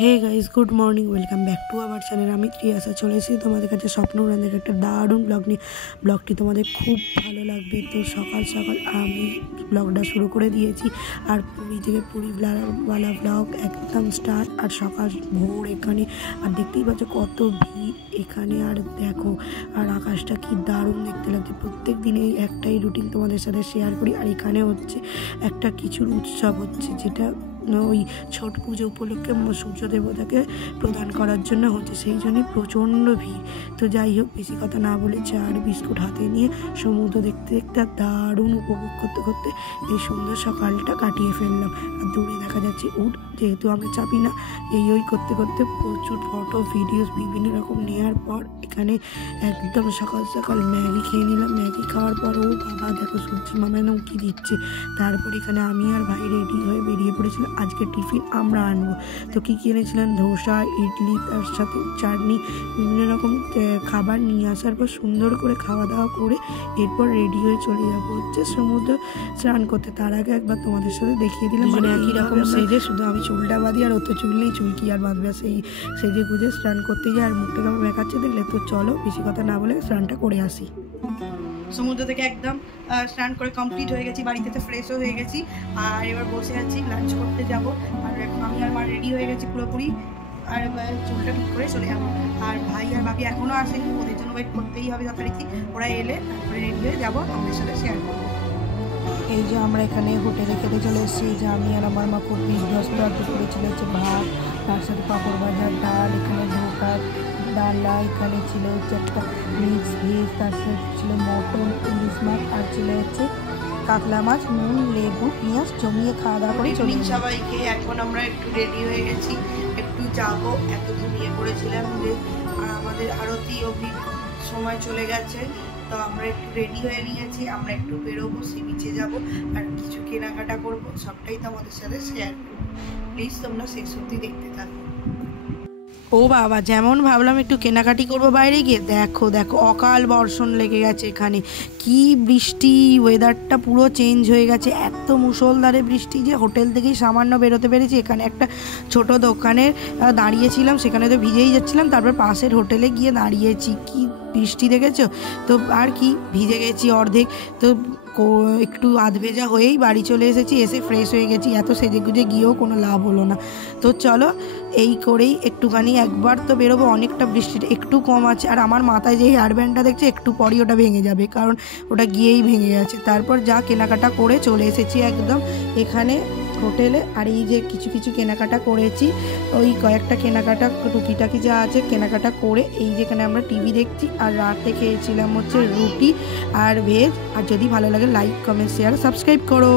Hey guys good morning, welcome back to our channel. আমি ত্রিয়াসা চলে এসেছি তোমাদের কাছে স্বপ্ন উড়ানের একটা দারুণ ব্লগ নিয়ে। ব্লগটি তোমাদের খুব ভালো লাগবে। তো সকাল সকাল আমি ব্লগটা শুরু করে দিয়েছি, আর পুরী থেকে পুরীওয়ালা ব্লগ একদম স্টার্ট। আর সকাল ভোর এখানে, আর দেখতেই পাচ্ছ কত ভিড় এখানে। আর দেখো, আর আকাশটা কি দারুণ দেখতে লাগছে। প্রত্যেক দিনে একটাই রুটিন তোমাদের সাথে শেয়ার করি। আর এখানে হচ্ছে একটা কিছুর উৎসব হচ্ছে, যেটা ওই ছট পুজো উপলক্ষে সূর্য দেবতাকে প্রদান করার জন্য হচ্ছে, সেই জন্যই প্রচণ্ড ভিড়। তো যাই হোক, বেশি কথা না বলে চা আর বিস্কুট হাতে নিয়ে সমুদ্র দেখতে দেখতে আর দারুণ উপভোগ করতে করতে এই সুন্দর সকালটা কাটিয়ে ফেললাম। আর দূরে দেখা যাচ্ছে উট, যেহেতু আমরা চাপি না। এই করতে করতে প্রচুর ফটো ভিডিওস বিভিন্ন রকম নেওয়ার পর এখানে একদম সকাল সকাল ম্যাগি খেয়ে নিলাম। ম্যাগি খাওয়ার পর ও বাবা দেখো সূর্যি মামা কি দিচ্ছে। তারপর এখানে আমি আর ভাই রেডি হয়ে বেরিয়ে পড়েছিলাম। আজকে টিফিন আমরা আনবো। তো কী কিনেছিলাম, ধোসা, ইডলি, তার সাথে চাটনি, বিভিন্ন রকম খাবার নিয়ে আসার পর সুন্দর করে খাওয়া দাওয়া করে এরপর রেডি হয়ে চলে যাবো হচ্ছে সমুদ্র স্নান করতে। তার আগে একবার তোমাদের সাথে দেখিয়ে দিলাম, মানে একই রকম সেজে, শুধু আমি চুলটা বাঁধি, আর অত চুল নেই, চুল কি আর বাঁধবে। সেই সেজে গুজে স্নান করতে যাই, আর মুখটা কেমন মেকাচ্ছে দেখলে। তো চলো বেশি কথা না বলে স্নানটা করে আসি। সমুদ্র থেকে একদম স্নান করে কমপ্লিট হয়ে গেছি, বাড়িতে তো ফ্রেশও হয়ে গেছি। আর এবার বসে আছি, লাঞ্চ করতে যাব। আর এখন আমি আর মা রেডি হয়ে গেছি পুরোপুরি, আর চুলটা ঠিক করে চলে যাবো। আর ভাই আর ভাবি এখনও আসেনি, ওদের জন্য ওয়েট করতেই হবে যথারীতি। ওরা এলে তারপরে রেডি হয়ে যাবো, আমাদের সাথে শেয়ার করবো। এই যে আমরা এখানে হোটেলে খেতে চলে এসেছি। যে আমি আর আমার মা খুব বিধ্বস্ত অর্ডার করেছিল হচ্ছে ভাত, তার সাথে পাঁপড় ভাজা, ডাল, এখানে ধোকা, ডালা, এখানে ছিল হচ্ছে একটা মিক্স ভেজ, তার সাথে ছিল মটন, ইলিশ মাছ, আর ছিল হচ্ছে কাতলা মাছ, নুন, লেবু, পেঁয়াজ জমিয়ে খাওয়া দাওয়া করে চলে সবাইকে। এখন আমরা একটু রেডি হয়ে গেছি, একটু যাবো। এত ঘুমিয়ে পড়েছিলাম যে আমাদের আরতি অবধি সময় চলে গেছে। তো আমরা একটু রেডি হয়ে নিয়েছি, আমরা একটু বেরোবো, সি বিচে যাবো, আর কিছু কেনাকাটা করবো। সবটাই তো আমাদের সাথে শেয়ার করবো। প্লিজ তোমরা শেষ অবধি দেখতে থাকো। ও বাবা, যেমন ভাবলাম একটু কেনাকাটি করবো বাইরে গিয়ে, দেখো দেখো অকাল বর্ষণ লেগে গেছে এখানে। কি বৃষ্টি, ওয়েদারটা পুরো চেঞ্জ হয়ে গেছে। এত মুষলধারে বৃষ্টি যে হোটেল থেকেই সামান্য বেরোতে পেরেছি। এখানে একটা ছোট দোকানে দাঁড়িয়েছিলাম, সেখানে তো ভিজেই যাচ্ছিলাম। তারপর পাশের হোটেলে গিয়ে দাঁড়িয়েছি। কি বৃষ্টি দেখেছো তো, আর কি ভিজে গেছি অর্ধেক। তো একটু আধ ভেজা হয়েই বাড়ি চলে এসেছি, এসে ফ্রেশ হয়ে গেছি। এত সেজে গুজে গিয়েও কোনো লাভ হলো না। তো চলো এই করেই একটুখানি একবার তো বেরোবো, অনেকটা বৃষ্টিটা একটু কম আছে। আর আমার মাথায় যে হেয়ার ব্যান্ডটা দেখছে, একটু পরই ওটা ভেঙে যাবে, কারণ ওটা গিয়েই ভেঙে গেছে। তারপর যা কেনাকাটা করে চলে এসেছি একদম এখানে হোটেলে। আর এই যে কিছু কিছু কেনাকাটা করেছি, ওই কয়েকটা কেনাকাটা টুকিটাকি যা আছে কেনাকাটা করে এই যেখানে আমরা টিভি দেখছি। আর রাতে খেয়েছিলাম হচ্ছে রুটি আর ভেজ। আর যদি ভালো লাগে লাইক, কমেন্ট, শেয়ার, সাবস্ক্রাইব করো।